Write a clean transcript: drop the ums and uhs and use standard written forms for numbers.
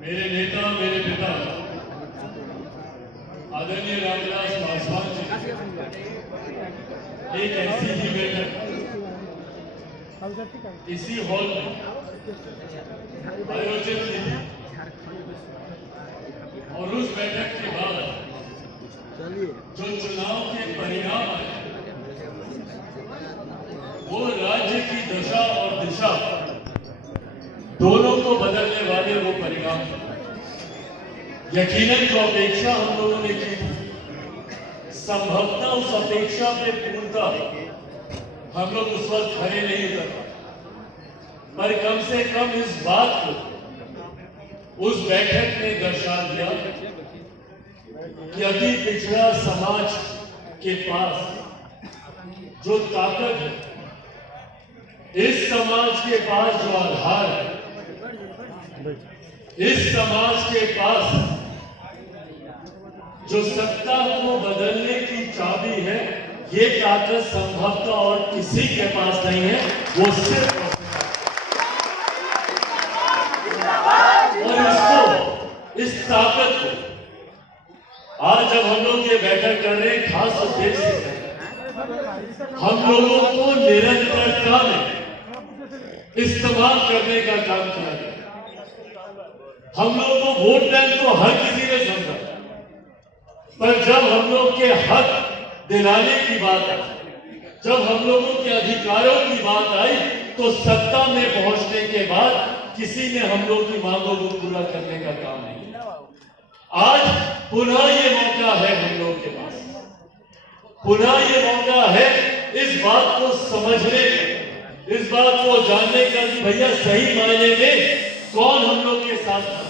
मेरे नेता, मेरे पिता आदरणीय रामविलास पासवान जी एक ऐसी ही बैठक इसी हॉल में आयोजित की थी और उस बैठक के बाद जो चुनाव के परिणाम आए वो राज्य की दशा और दिशा दोनों को बदलने वाले वो परिणाम। यकीनन जो अपेक्षा हम लोगों ने की थी, संभवतः उस अपेक्षा पे पूर्णतः हम लोग उस वक्त खड़े नहीं उतर पाए, पर कम से कम इस बात को उस बैठक ने दर्शा दिया कि अति पिछड़ा समाज के पास जो ताकत है, इस समाज के पास जो आधार है, इस समाज के पास जो सत्ता को बदलने की चाबी है, ये ताकत संभवतः और किसी के पास नहीं है, वो सिर्फ और इसको, इस ताकत को आज जब हम लोग ये बैठक कर रहे हैं, खास उद्देश्य से हम लोगों को निरंतरता में इस्तेमाल करने का काम किया गया। हम लोगों को वोट बैंक तो हर किसी ने समझा, पर जब हम लोग के हक दिलाने की बात आई, जब हम लोगों के अधिकारों की बात आई, तो सत्ता में पहुंचने के बाद किसी ने हम लोग की मांगों को पूरा करने का काम नहीं किया। आज पुनः ये मौका है हम लोग के पास, पुनः ये मौका है इस बात को समझने का, इस बात को जानने का कि भैया सही मायने में कौन हम लोग के साथ था।